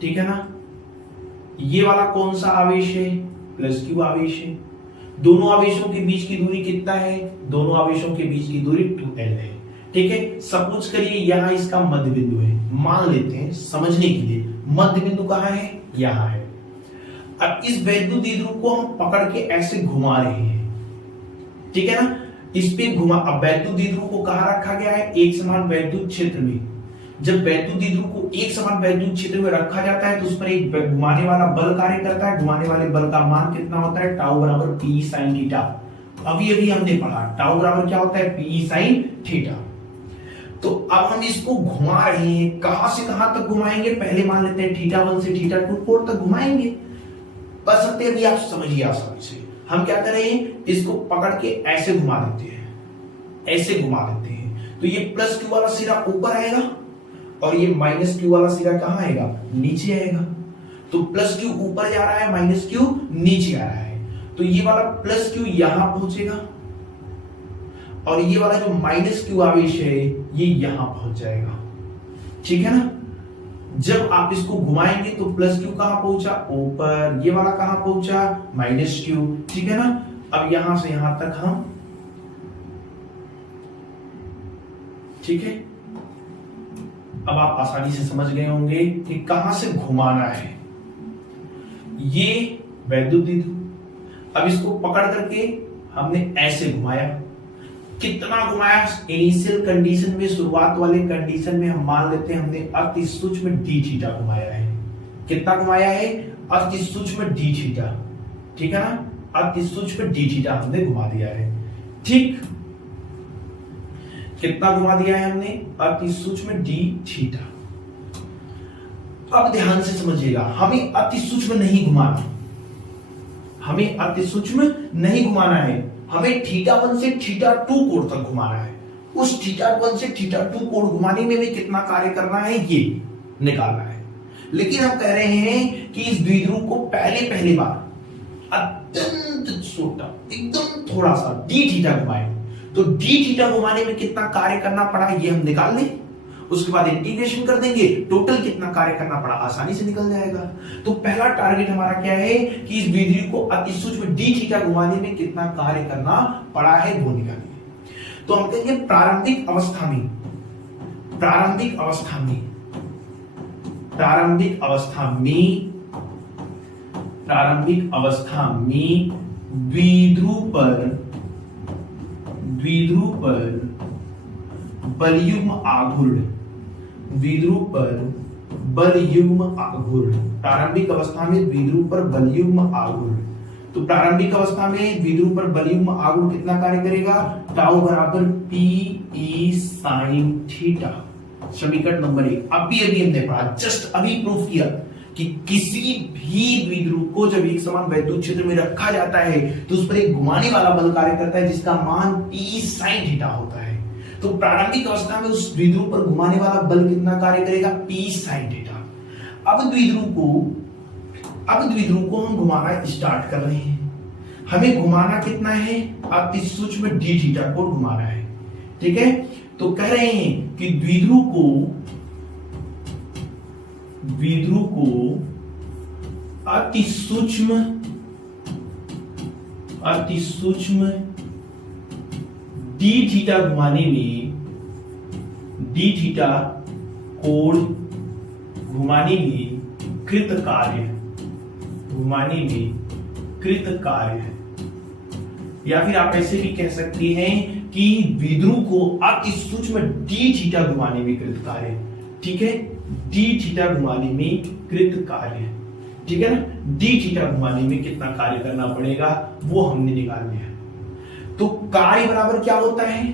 ठीक है ना, ये वाला कौन सा आवेश है, +q आवेश है। दोनों आवेशों के बीच की दूरी कितना है, दोनों आवेशों के बीच की दूरी 2l है। ठीक है, सपोज करिए यहां इसका मध्य बिंदु है, मान लेते हैं समझने के लिए, मध्य बिंदु कहां है, यहां है। अब इस वैद्युत द्विध्रुव को हम पकड़ के ऐसे घुमा रहे हैं। ठीक है ना, इस पे घुमा। अब वैद्युत द्विध्रुव को कहां रखा गया है, एक समान वैद्युत क्षेत्र में। जब वैद्युत द्विध्रुव को एक समान वैद्युत क्षेत्र में रखा जाता है तो उस पर एक घुमाने वाला बल कार्य करता है। घुमाने वाले बल का मान कितना होता है, टाउ बराबर पी साइन थीटा। अभी अभी हमने पढ़ा टाउ बराबर क्या होता है, पी साइन थीटा। तो अब हम इसको घुमा रहे हैं, कहां से कहां तक घुमाएंगे, पहले मान लेते हैं θ1 से θ2 कोण तक घुमाएंगे। बस अभी आप समझिए आसानी से, हम क्या करें, इसको पकड़ के ऐसे घुमा देते हैं, ऐसे घुमा देते हैं। तो ये +q वाला सिरा ऊपर आएगा और ये -q वाला सिरा कहां आएगा, नीचे आएगा। तो +q ऊपर जा रहा है, -q नीचे आ रहा है। तो ये वाला +q यहां पहुंचेगा और ये वाला जो -q आवेश है ये यहां पहुंच जाएगा। ठीक है ना, जब आप इसको घुमाएंगे तो +q कहां पहुंचा, ऊपर, ये वाला कहां पहुंचा, -q। ठीक है ना, अब यहां से यहां तक हम, ठीक है, अब आप आसानी से समझ गए होंगे कि कहां से घुमाना है। ये वैद्युत द्विध्रुव, अब इसको पकड़ करके हमने ऐसे घुमाया। कितना घुमाया, इनिशियल कंडीशन में, शुरुआत वाले कंडीशन में हम मान लेते हैं हमने अति सूक्ष्म डी थीटा घुमाया है। कितना घुमाया है, अति सूक्ष्म डी थीटा। ठीक है ना, अति सूक्ष्म डी थीटा हमने घुमा दिया है। ठीक, कितना घुमा दिया है हमने, अति सूक्ष्म डी थीटा। अब ध्यान से समझिएगा, हमें अति सूक्ष्म नहीं घुमाना, हमें अति सूक्ष्म नहीं घुमाना है, हमें θ1 से θ2 कोण तक घुमाना है। उस θ1 से θ2 कोण घुमाने में भी कितना कार्य करना है ये निकालना है। लेकिन हम कह रहे हैं कि इस द्विध्रुव को पहले बार अत्यंत छोटा, एकदम थोड़ा सा डी थीटा घुमाए। तो डी थीटा घुमाने में कितना कार्य करना पड़ा ये हम निकाल लें, उसके बाद इंटीग्रेशन कर देंगे, टोटल कितना कार्य करना पड़ा आसानी से निकल जाएगा। तो पहला टारगेट हमारा क्या है कि इस द्विध्रुव को अति सूक्ष्म डी थीटा घुमाने में कितना कार्य करना पड़ा है वो निकालिए। तो हम कहेंगे प्रारंभिक अवस्था में, प्रारंभिक अवस्था में, प्रारंभिक अवस्था में, प्रारंभिक अवस्था में द्विध्रुव पर बलयुग्म आघूर्ण, द्विध्रुव पर बलयुग्म आघूर्ण, प्रारंभिक अवस्था में द्विध्रुव पर बलयुग्म आघूर्ण। तो प्रारंभिक अवस्था में द्विध्रुव पर बलयुग्म आघूर्ण कितना कार्य करेगा? टाउ बराबर पी ई साइन थीटा, समीकरण नंबर 1। अभी हमने पढ़ा, जस्ट अभी प्रूफ किया कि किसी भी द्विध्रुव को जब एक समान वैद्युत क्षेत्र में रखा जाता है तो उस पर एक घुमाने वाला बल कार्य करता है जिसका मान पी साइन थीटा होता है। तो प्रारंभिक अवस्था में उस द्विध्रुव पर घुमाने वाला बल कितना कार्य करेगा? P sine theta. अब द्विध्रुव को हम घुमाना स्टार्ट कर रहे हैं। हमें घुमाना कितना है? अति सूक्ष्म डी थीटा को घुमाना है, ठीक है। तो कह रहे हैं कि द्विध्रुव को अति सूक्ष्म डी थीटा घुमाने में, डी थीटा कोण घुमाने में कृत कार्य, या फिर आप ऐसे भी कह सकते हैं कि द्विध्रुव को अति सूक्ष्म डी थीटा घुमाने में कृत कार्य, ठीक है। डी थीटा घुमाने में कृत कार्य, ठीक है ना। डी थीटा घुमाने में कितना कार्य करना पड़ेगा वो हमने निकाल लिया। तो कार्य बराबर क्या होता है?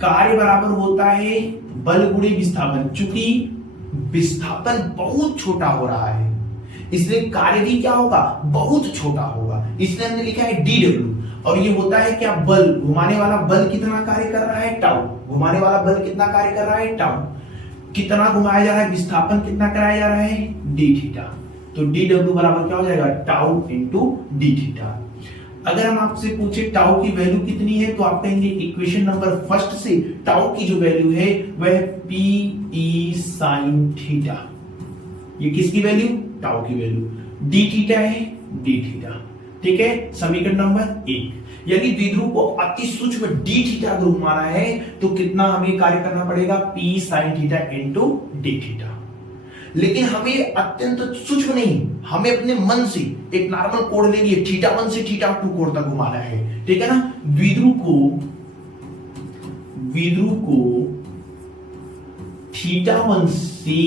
कार्य बराबर होता है बल गुणे विस्थापन। चूंकि विस्थापन बहुत छोटा हो रहा है इसलिए कार्य भी क्या होगा? बहुत छोटा होगा। इसलिए हमने लिखा है dw, और ये होता है क्या? बल, घुमाने वाला बल कितना कार्य कर रहा है? टाउ। घुमाने वाला बल कितना कार्य कर रहा है? टाउ। कितना घुमाया जा रहा है? विस्थापन कितना कराया जा रहा है? D theta. तो dw बराबर क्या हो जाएगा? Tau into D theta. अगर हम आपसे पूछे टाउ की वैल्यू कितनी है तो आप कहेंगे इक्वेशन नंबर फर्स्ट से टाउ की जो वैल्यू है वह पी ई साइन थीटा। ये किसकी वैल्यू? टाउ की वैल्यू। डी थीटा है, डी थीटा, ठीक है। समीकरण नंबर 1। यानी द्विध्रुव को अति सूक्ष्म डी थीटा अगर घुमाना है तो कितना हमें कार्य करना पड़ेगा? P sine theta into D theta. लेकिन हमें अत्यंत सूक्ष्म नहीं, हमें अपने मन से एक नॉर्मल कोण ले लिए, θ1 से θ2 कोण तक घुमाना है, ठीक है ना। द्विध्रुव को θ1 से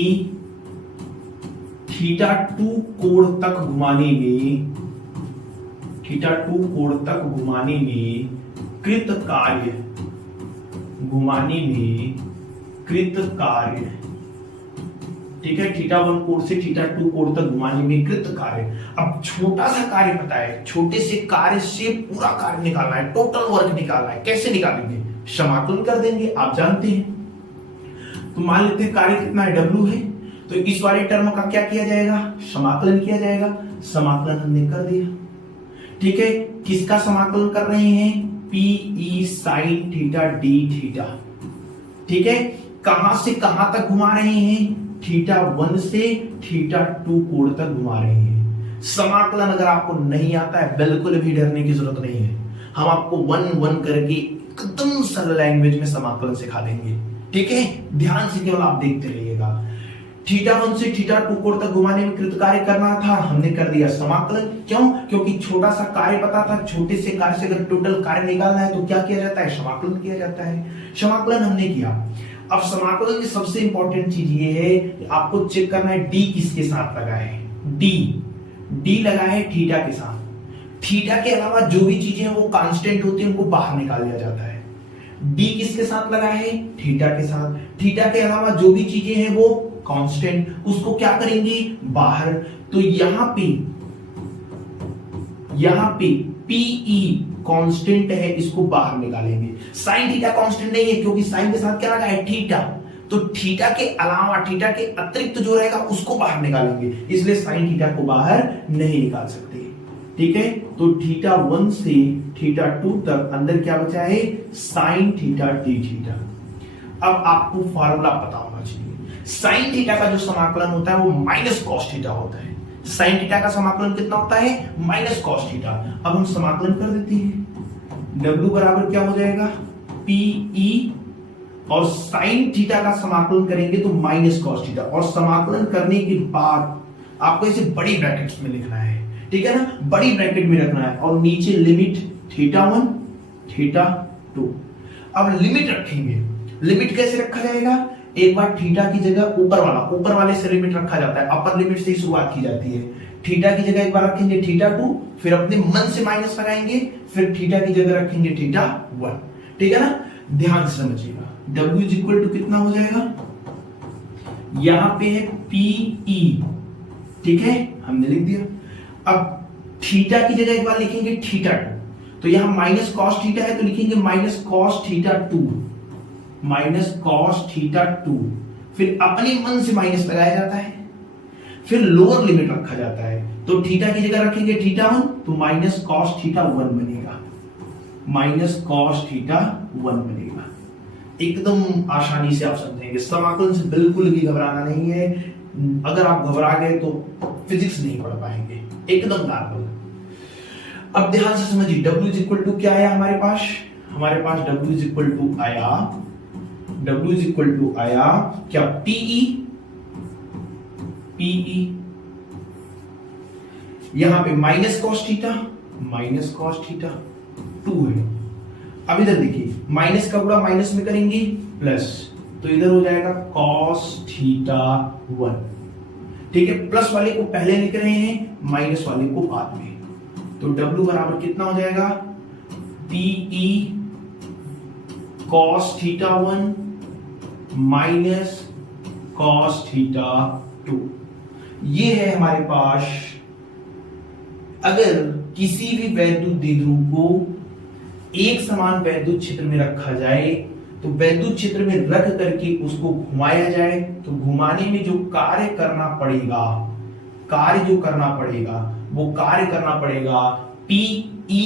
θ2 कोण तक घुमाने में, θ2 कोण तक घुमाने में कृत कार्य, ठीक है। θ1 कोण से θ2 कोण तक घुमाने में कृत कार्य। अब छोटा सा कार्य पता है, छोटे से कार्य से पूरा कार्य निकालना है, टोटल वर्क निकालना है। कैसे निकालेंगे? समाकलन कर देंगे, आप जानते हैं। तो मान लेते हैं कार्य कितना है? W है। तो इस वाले टर्म का क्या किया जाएगा? समाकलन किया जाएगा। समाकलन हमने कर दिया, ठीक है। किसका समाकलन कर रहे हैं? P E sine theta D theta, ठीक है। कहां से कहां तक घुमा रहे हैं? θ1 से θ2 कोण तक घुमा रहे हैं। समाकलन अगर आपको नहीं आता है बिल्कुल भी डरने की जरूरत नहीं है, हम आपको 1-1 करके एकदम सरल लैंग्वेज में समाकलन सिखा देंगे, ठीक है। ध्यान से केवल आप देखते रहिएगा। θ1 से θ2 कोण तक घुमाने में कृत कार्य करना था, हमने कर दिया समाकलन। क्यों? क्योंकि छोटा सा कार्य पता था, छोटे से कार्य से अगर टोटल कार्य निकालना है तो क्या किया जाता है? समाकलन किया जाता है। समाकलन हमने किया। अब समाकलन की सबसे इंपॉर्टेंट चीज ये है कि आपको चेक करना है डी किसके साथ लगा है। डी लगा है थीटा के साथ। थीटा के अलावा जो भी चीजें वो कांस्टेंट होती है उनको बाहर निकाल दिया जाता है। डी किसके साथ लगा है? थीटा के साथ। थीटा के अलावा जो भी चीजें हैं वो कांस्टेंट, उसको क्या करेंगे? बाहर। तो यहां पे पीई कांस्टेंट है, इसको बाहर निकालेंगे। साइन थीटा कांस्टेंट नहीं है क्योंकि साइन के साथ क्या लगा है? थीटा। तो थीटा के अलावा, थीटा के अतिरिक्त जो रहेगा उसको बाहर निकालेंगे, इसलिए साइन थीटा को बाहर नहीं निकाल सकते, ठीक है। तो θ1 से θ2 तक अंदर क्या बचा है? Sine theta D theta. अब आपको फार्मूला पता होना चाहिए। साइन थीटा का जो समाकलन होता है वो माइनस कॉस थीटा होता है। साइन थीटा का समाकलन कितना होता है? Minus cos theta. अब हम समाकलन कर देते हैं। W बराबर क्या हो जाएगा? पीई और साइन थीटा का समाकलन करेंगे तो माइनस कॉस थीटा, और समाकलन करने के बाद आपको इसे बड़ी ब्रैकेट्स में लिखना है, ठीक है ना, बड़ी ब्रैकेट में रखना है, और नीचे लिमिट θ1 θ2। अब लिमिट रखेंगे, लिमिट कैसे रखा जाएगा, एक बार थीटा की जगह ऊपर वाले से लिमिट रखा जाता है, अपर लिमिट से ही शुरुआत की जाती है। थीटा की जगह एक बार रखेंगे θ2, फिर अपने मन से माइनस लगाएंगे, फिर थीटा की जगह रखेंगे θ1, ठीक है ना। ध्यान से समझिएगा, W इज इक्वल टू कितना हो जाएगा, यहां पे है PE, ठीक है, हमने लिख दिया। अब थीटा की जगह एक बार लिखेंगे θ2, तो यहां माइनस कॉस थीटा है तो लिखेंगे माइनस कॉस θ2, माइनस कॉस θ2, फिर अपने मन से माइनस लगाया जाता है, फिर लोअर लिमिट रखा जाता है, तो थीटा की जगह रखेंगे θ1 तो माइनस कॉस θ1 बनेगा, माइनस कॉस θ1 बनेगा। एकदम आसानी से आप समझेंगे, समाकलन से बिल्कुल भी घबराना नहीं है, अगर आप घबरा गए तो फिजिक्स नहीं पढ़ पाएंगे, एकदम नॉर्मल। अब ध्यान से समझिए, W इज इक्वल टू क्या है हमारे पास W इज इक्वल टू आया क्या, PE, यहां पे माइनस कॉस थीटा 2 है। अब इधर देखिए, माइनस का गुणा माइनस में करेंगे प्लस, तो इधर हो जाएगा cos θ1, ठीक है। प्लस वाले को पहले लिख रहे हैं, माइनस वाले को बाद में, तो W बराबर कितना हो जाएगा, PE cos θ1 माइनस cos θ2। ये है हमारे पास। अगर किसी भी वैद्युत द्विध्रुव को एक समान वैद्युत क्षेत्र में रखा जाए, तो वैद्युत क्षेत्र में रख करके उसको घुमाया जाए, तो घुमाने में जो कार्य करना पड़ेगा PE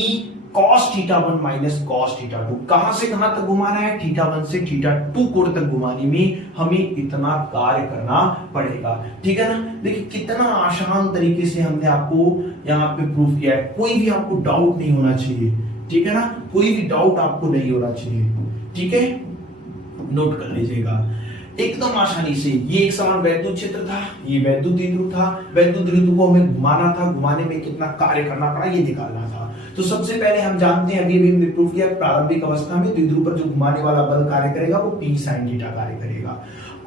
cos θ1 माइनस cos θ2। कहां से कहां तक घुमाना है, θ1 से θ2 कोण तक घुमाने में हमें इतना कार्य करना पड़ेगा, ठीक है ना। देखिए कितना आसान तरीके से हमने आपको यहां पे प्रूफ किया है, कोई भी आपको डाउट नहीं होना चाहिए, ठीक है ना, कोई भी डाउट आपको नहीं होना चाहिए, ठीक है, नोट कर लीजिएगा एकदम आसानी से। ये एक समान वैद्युत क्षेत्र था, ये वैद्युत द्विध्रुव था, वैद्युत द्विध्रुव को हमें घुमाना था, घुमाने में कितना कार्य करना पड़ा ये निकालना था। तो सबसे पहले हम जानते हैं, अभी भी हमने प्रूफ किया, प्रारंभिक अवस्था में द्विध्रुव पर जो घुमाने वाला बल कार्य करेगा वो P sin θ कार्य करेगा।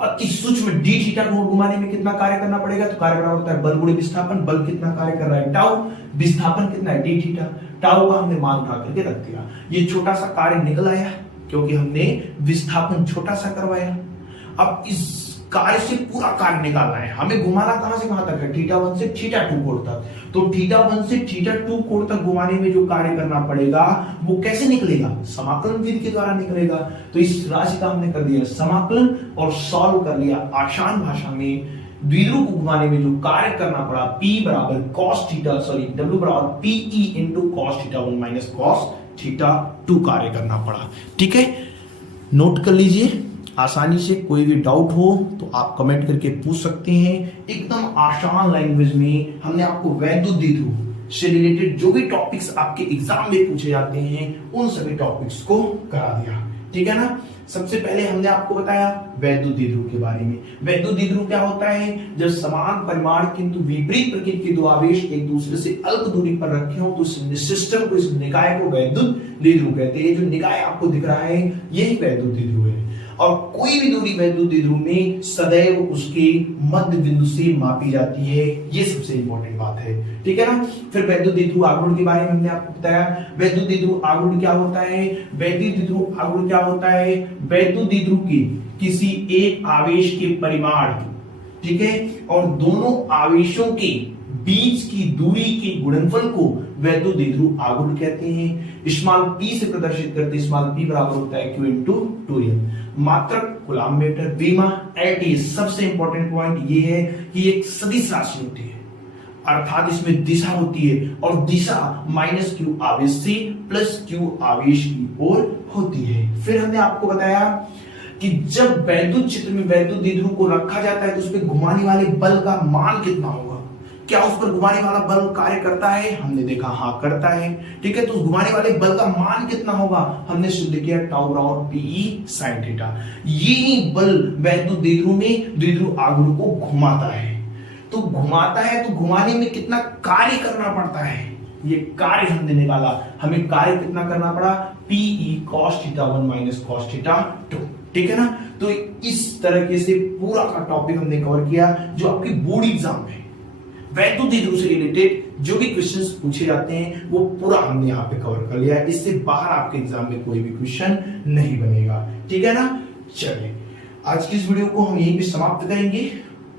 अति सूक्ष्म d थीटा को घुमाने में कितना कार्य करना पड़ेगा, तो कार्य बराबर होता है बल गुणे विस्थापन। बल कितना कार्य कर रहा है, टाउ, विस्थापन कितना है d थीटा, टाउ का हमने मान उठा करके रख दिया। ये छोटा सा कार्य निकल आया क्योंकि हमने विस्थापन छोटा सा करवाया। अब इस कार्य से पूरा कार्य निकालना है, हमें घुमाना कहां से कहां तक है, θ1 से θ2 कोण तक। तो θ1 से θ2 कोण तक घुमाने में जो कार्य करना पड़ेगा वो कैसे निकलेगा, समाकलन विधि के द्वारा निकलेगा। तो इस राशि का हमने कर दिया समाकलन और सॉल्व कर लिया आसान भाषा में। द्विध्रुव को घुमाने में जो कार्य करना पड़ा P बराबर W बराबर PE into cos θ1 minus cos θ2 कार्य करना पड़ा, ठीक है, नोट कर लीजिए। आसानी से कोई भी डाउट हो तो आप कमेंट करके पूछ सकते हैं। एकदम आसान लैंग्वेज में हमने आपको वैद्युत द्विध्रुव से रिलेटेड जो भी टॉपिक्स आपके एग्जाम में पूछे जाते हैं उन सभी टॉपिक्स को करा दिया, ठीक है ना। सबसे पहले हमने आपको बताया वैद्युत द्विध्रुव के बारे में। वैद्युत द्विध्रुव क्या होता है, जब समान परिमाण किंतु विपरीत प्रकृति के दो आवेश एक दूसरे से अल्प दूरी पर रखे हो तो इस सिस्टम को, इस निकाय को वैद्युत द्विध्रुव कहते हैं। जो निकाय आपको दिख रहा है यही वैद्युत द्विध्रुव है, और कोई भी दूरी वैद्युत द्विध्रुव में सदैव उसके मध्य बिंदु से मापी जाती है, ये सबसे इंपॉर्टेंट बात है, ठीक है ना। फिर वैद्युत द्विध्रुव आघूर्ण के बारे में हमने आपको बताया। वैद्युत द्विध्रुव आघूर्ण क्या होता है, वैद्युत द्विध्रुव आघूर्ण क्या होता है, वैद्युत द्विध्रुव के किसी एक आवेश के परिमाण, ठीक है, और दोनों आवेशों के बीच की दूरी के गुणनफल को वैद्युत द्विध्रुव आघूर्ण कहते हैं। स्मॉल p से प्रदर्शित करते, स्मॉल p बराबर होता है q इंटू 2m। मात्रक, कूलम्ब मीटर, बीमा, LT। सबसे इंपॉर्टेंट पॉइंट ये है कि एक सदिश राशि होती है, अर्थात इसमें दिशा होती है, और दिशा माइनस q आवेश से प्लस q आवेश की ओर होती है। फिर हमने आपको बताया कि जब वैद्युत क्षेत्र में वैद्युत द्विध्रुव को रखा जाता है तो उसमें घुमाने वाले बल का मान कितना होगा। क्या उस पर घुमाने वाला बल कार्य करता है? हमने देखा हाँ करता है। ठीक है, तो उस घुमाने वाले बल का मान कितना होगा? हमने सिद्ध किया टाउ और पीई साइन थीटा। यही बल वैद्युत द्विध्रुव में द्विध्रुव आघूर्ण को घुमाता है। तो घुमाता है तो घुमाने में कितना कार्य करना पड़ता है? ये कार्य हमने निकाला, हमें कार्य कितना करना पड़ा? P E cos theta 1 minus cos theta 2। ठीक है ना, तो इस तरीके से पूरा का टॉपिक हमने कवर किया जो आपकी बोर्ड एग्जाम में वैद्युत द्विध्रुव से रिलेटेड जो भी क्वेश्चंस पूछे जाते हैं वो पूरा हमने यहाँ पे कवर कर लिया है। इससे बाहर आपके एग्जाम में कोई भी क्वेश्चन नहीं बनेगा। ठीक है ना, चलिए आज की इस वीडियो को हम यहीं पे समाप्त करेंगे।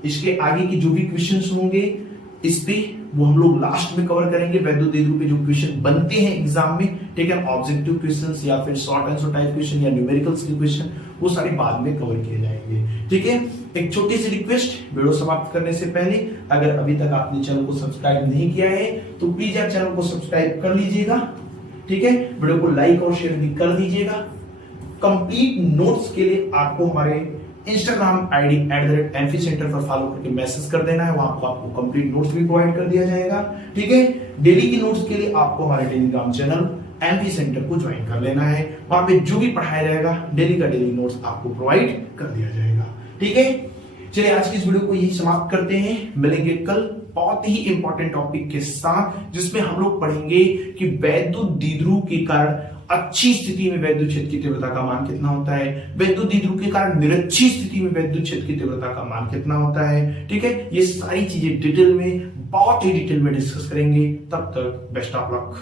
इसके आगे की जो भी क्वेश्चंस होंगे इस पे वो हम लोग लास्ट में कवर करेंगे। वैद्युत द्विध्रुव पे जो क्वेश्चन बनते हैं एग्जाम में, ठीक है, ऑब्जेक्टिव क्वेश्चंस या फिर शॉर्ट आंसर टाइप क्वेश्चन या न्यूमेरिकल्स के क्वेश्चन, वो सारे बाद में कवर किए जाएंगे। ठीक है, एक छोटी सी रिक्वेस्ट, वीडियो समाप्त करने से पहले अगर अभी तक आपने चैनल को सब्सक्राइब नहीं किया है तो प्लीज आप चैनल को सब्सक्राइब कर लीजिएगा। ठीक है, वीडियो को लाइक और शेयर भी कर दीजिएगा। कंप्लीट नोट्स के लिए आपको हमारे इंस्टाग्राम आईडी @MPCenter पर फॉलो करके मैसेज कर देना है, वहां पर आपको कंप्लीट नोट्स भी प्रोवाइड कर दिया जाएगा। ठीक है, डेली की नोट्स के लिए आपको हमारे टेलीग्राम चैनल MP सेंटर को ज्वाइन कर लेना है। वहां पे जो भी पढ़ाया जाएगा डेली का डेली नोट्स आपको प्रोवाइड कर दिया जाएगा। ठीक है, चलिए आज की इस वीडियो को यही समाप्त करते हैं। मिलेंगे कल बहुत ही इंपॉर्टेंट टॉपिक के साथ जिसमें हम लोग पढ़ेंगे कि वैद्युत द्विध्रुव के कारण अच्छी स्थिति में वैद्युत क्षेत्र की तीव्रता का मान कितना होता है, वैद्युत द्विध्रुव के कारण निरक्षी स्थिति में वैद्युत क्षेत्र की तीव्रता का मान कितना होता है। ठीक है, ये सारी चीजें डिटेल में, बहुत ही डिटेल में डिस्कस करेंगे। तब तक बेस्ट ऑफ लक।